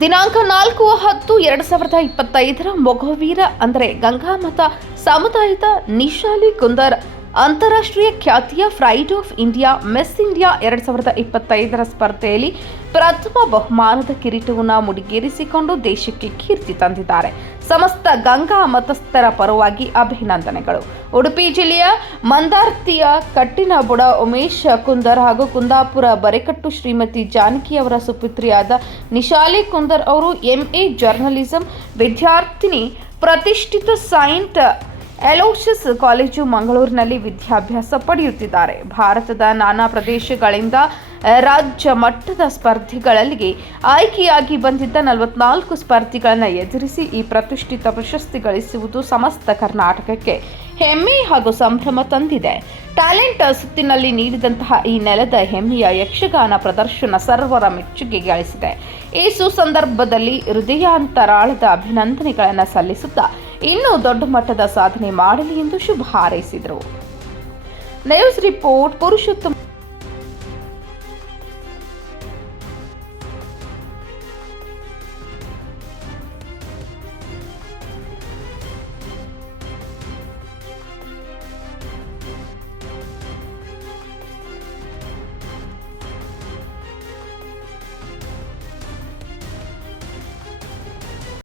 ದಿನಾಂಕ ನಾಲ್ಕು ಹತ್ತು ಎರಡು ಸಾವಿರದ ಇಪ್ಪತ್ತೈದರ ಮೊಘವೀರ ಅಂದರೆ ಗಂಗಾಮತ ಸಮುದಾಯದ ನಿಶಾಲಿ ಕುಂದರ್ ಅಂತಾರಾಷ್ಟ್ರೀಯ ಖ್ಯಾತಿಯ pride of India, Miss India ಎರಡು ಸಾವಿರದ ಇಪ್ಪತ್ತೈದರ ಸ್ಪರ್ಧೆಯಲ್ಲಿ ಪ್ರಥಮ ಬಹುಮಾನದ ಕಿರೀಟವನ್ನು ಮುಡಿಗೇರಿಸಿಕೊಂಡು ದೇಶಕ್ಕೆ ಕೀರ್ತಿ ತಂದಿದ್ದಾರೆ. ಸಮಸ್ತ ಗಂಗಾ ಮತಸ್ಥರ ಪರವಾಗಿ ಅಭಿನಂದನೆಗಳು. ಉಡುಪಿ ಜಿಲ್ಲೆಯ ಮಂದಾರ್ತಿಯ ಕಟ್ಟಿನ ಬುಡ ಉಮೇಶ್ ಕುಂದರ್ ಹಾಗೂ ಕುಂದಾಪುರ ಬರೆಕಟ್ಟು ಶ್ರೀಮತಿ ಜಾನಕಿ ಅವರ ಸುಪುತ್ರಿಯಾದ ನಿಶಾಲಿ ಕುಂದರ್ ಅವರು ಎಂಎ ಜರ್ನಲಿಸಂ ವಿದ್ಯಾರ್ಥಿನಿ, ಪ್ರತಿಷ್ಠಿತ ಸೈಂಟ್ ಎಲೋಷಸ್ ಕಾಲೇಜು ಮಂಗಳೂರಿನಲ್ಲಿ ವಿದ್ಯಾಭ್ಯಾಸ ಪಡೆಯುತ್ತಿದ್ದಾರೆ. ಭಾರತದ ನಾನಾ ಪ್ರದೇಶಗಳಿಂದ ರಾಜ್ಯ ಮಟ್ಟದ ಸ್ಪರ್ಧಿಗಳಲ್ಲಿ ಆಯ್ಕೆಯಾಗಿ ಬಂದಿದ್ದ ನಲವತ್ನಾಲ್ಕು ಸ್ಪರ್ಧಿಗಳನ್ನು ಎದುರಿಸಿ ಈ ಪ್ರತಿಷ್ಠಿತ ಪ್ರಶಸ್ತಿ ಗಳಿಸುವುದು ಸಮಸ್ತ ಕರ್ನಾಟಕಕ್ಕೆ ಹೆಮ್ಮೆ ಹಾಗೂ ಸಂಭ್ರಮ ತಂದಿದೆ. ಟ್ಯಾಲೆಂಟ್ ಸುತ್ತಿನಲ್ಲಿ ನೀಡಿದಂತಹ ಈ ನೆಲದ ಹೆಮ್ಮೆಯ ಯಕ್ಷಗಾನ ಪ್ರದರ್ಶನ ಸರ್ವರ ಮೆಚ್ಚುಗೆ ಗಳಿಸಿದೆ ಈ ಸುಸಂದರ್ಭದಲ್ಲಿ ಹೃದಯಾಂತರಾಳದ ಅಭಿನಂದನೆಗಳನ್ನು ಸಲ್ಲಿಸುತ್ತಾ ಇನ್ನೂ ದೊಡ್ಡ ಮಟ್ಟದ ಸಾಧನೆ ಮಾಡಲಿ ಎಂದು ಶುಭ ಹಾರೈಸಿದರು. ನ್ಯೂಸ್ ರಿಪೋರ್ಟ್ ಪುರುಷೋತ್ತಮ